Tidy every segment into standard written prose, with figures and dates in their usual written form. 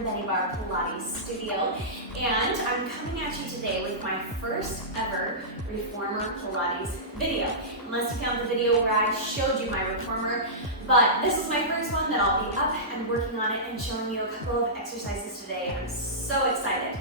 in Bennie Barre Pilates studio, and I'm coming at you today with my first ever reformer Pilates video. Unless you found the video where I showed you my reformer, but this is my first one that I'll be up and working on it and showing you a couple of exercises today. I'm so excited.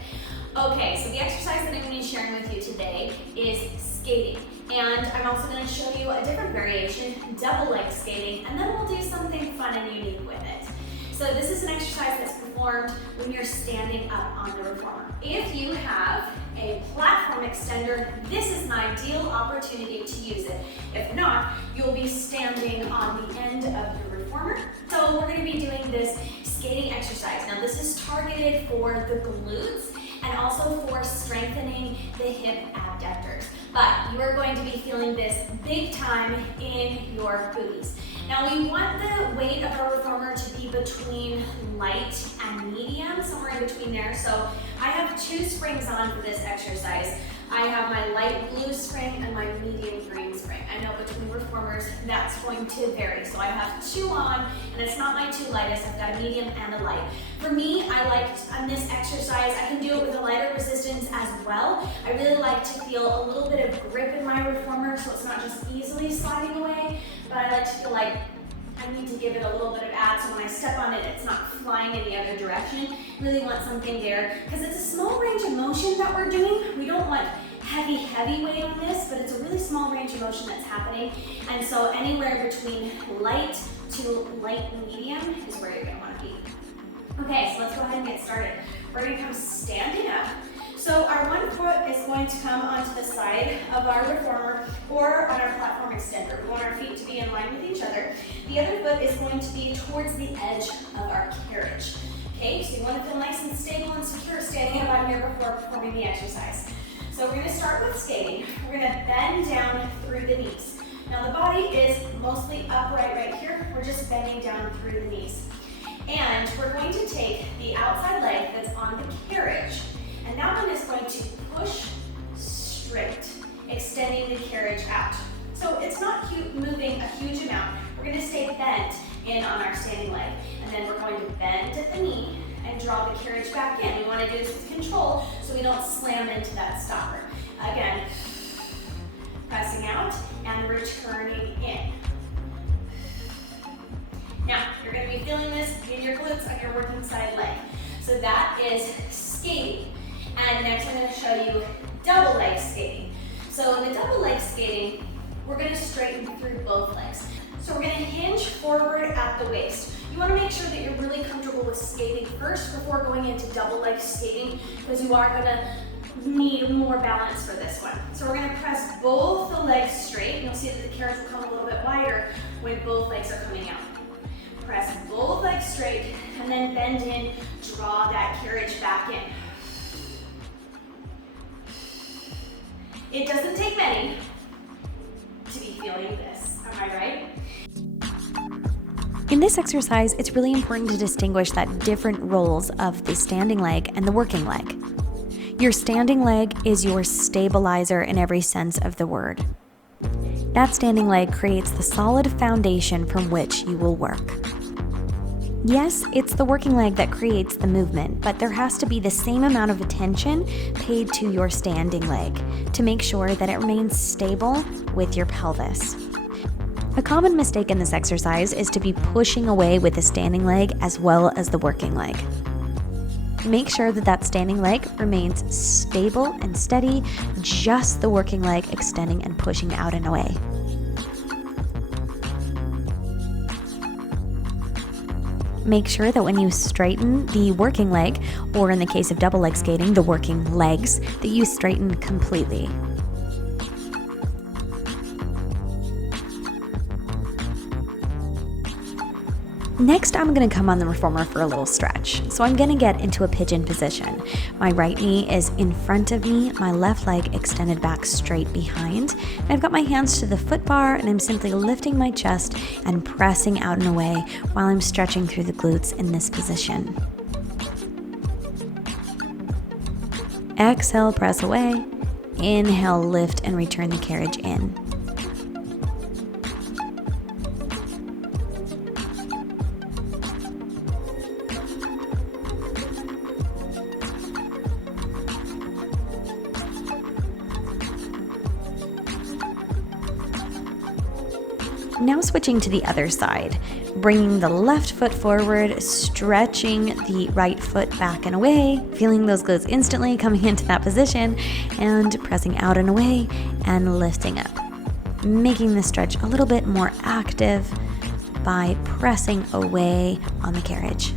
Okay, so the exercise that I'm going to be sharing with you today is skating. And I'm also going to show you a different variation, double leg skating, and then we'll do something fun and unique with it. So this is an exercise that's performed when you're standing up on the reformer. If you have a platform extender, this is an ideal opportunity to use it. If not, you'll be standing on the end of your reformer. So we're going to be doing this skating exercise. Now this is targeted for the glutes and also for strengthening the hip abductors. But you are going to be feeling this big time in your booties. Now we want the weight of our reformer to be between light and medium, somewhere in between there. So I have 2 springs on for this exercise. I have my light blue spring and my medium green spring. I know between reformers that's going to vary. So I have 2 on, and it's not my 2 lightest. I've got a medium and a light. For me, I like on this exercise, I can do it with a lighter resistance as well. I really like to feel a little bit of grip in my reformer so it's not just easily sliding away, but I like to feel like I need to give it a little bit of add so when I step on it, it's not flying in the other direction. Really want something there because it's a small range of motion that we're doing. We don't want heavy weight on this, but it's a really small range of motion that's happening. And so anywhere between light to light medium is where you're gonna wanna be. Okay, so let's go ahead and get started. We're gonna come standing up. So our one foot is going to come onto the side of our reformer or on our platform extender. We want our feet to be in line with each other. The other foot is going to be towards the edge of our carriage. Okay, so you want to feel nice and stable and secure standing up on here before performing the exercise. So we're going to start with skating. We're going to bend down through the knees. Now the body is mostly upright right here. We're just bending down through the knees. And we're going to take the outside leg that's on the carriage, and that one is going to push straight, extending the carriage out. So it's not moving a huge amount. We're going to stay bent in on our standing leg. And then we're going to bend at the knee and draw the carriage back in. We want to do this with control so we don't slam into that stopper. Again, pressing out and returning in. Now, you're going to be feeling this in your glutes on your working side leg. So that is skating. And next I'm going to show you double leg skating. So in the double leg skating, we're going to straighten through both legs. So we're going to hinge forward at the waist. You want to make sure that you're really comfortable with skating first before going into double leg skating, because you are going to need more balance for this one. So we're going to press both the legs straight. You'll see that the carriage will come a little bit wider when both legs are coming out. Press both legs straight and then bend in, draw that carriage back in. It doesn't take many to be feeling this, am I right? In this exercise, it's really important to distinguish that different roles of the standing leg and the working leg. Your standing leg is your stabilizer in every sense of the word. That standing leg creates the solid foundation from which you will work. Yes, it's the working leg that creates the movement, but there has to be the same amount of attention paid to your standing leg to make sure that it remains stable with your pelvis. A common mistake in this exercise is to be pushing away with the standing leg as well as the working leg. Make sure that that standing leg remains stable and steady, just the working leg extending and pushing out and away. Make sure that when you straighten the working leg, or in the case of double leg skating, the working legs, that you straighten completely. Next, I'm going to come on the reformer for a little stretch. So I'm going to get into a pigeon position. My right knee is in front of me, my left leg extended back straight behind. And I've got my hands to the foot bar, and I'm simply lifting my chest and pressing out and away while I'm stretching through the glutes in this position. Exhale, press away. Inhale, lift and return the carriage in. Now switching to the other side, bringing the left foot forward, stretching the right foot back and away, feeling those glutes instantly coming into that position, and pressing out and away and lifting up. Making the stretch a little bit more active by pressing away on the carriage.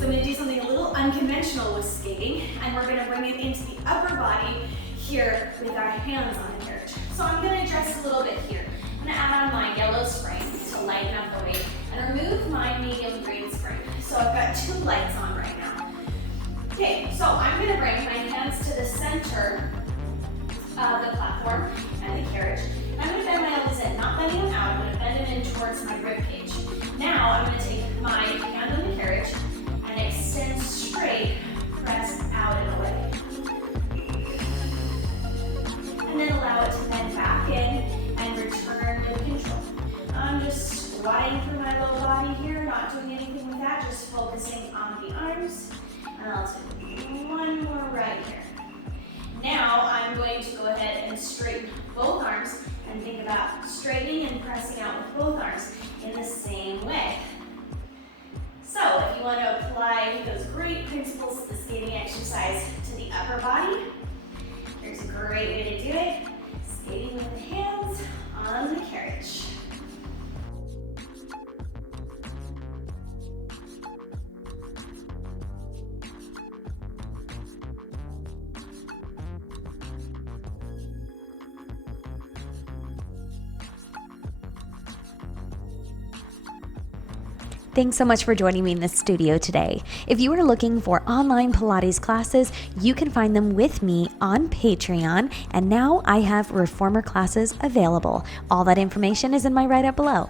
I'm going to do something a little unconventional with skating, and we're going to bring it into the upper body here with our hands on the carriage. So I'm going to adjust a little bit here. I'm going to add on my yellow spring to lighten up the weight and remove my medium green spring. So I've got 2 lights on right now. Okay, so I'm going to bring my hands to the center of the platform and the carriage. I'm going to bend my elbows in, not bending them out. I'm going to bend them in towards my rib cage. Now I'm going to take my hand on the carriage and extend straight, press out and away. And then allow it to bend back in and return with control. I'm just squatting through my low body here, not doing anything with that, just focusing on the arms. And I'll take one more right here. Now I'm going to go ahead and straighten both arms and think about straightening and pressing out with both arms in the same way. So if you want to apply those great principles of the skating exercise to the upper body, there's a great way to do it. Skating with the hands on the carriage. Thanks so much for joining me in the studio today. If you are looking for online Pilates classes, you can find them with me on Patreon, and now I have reformer classes available. All that information is in my write-up below.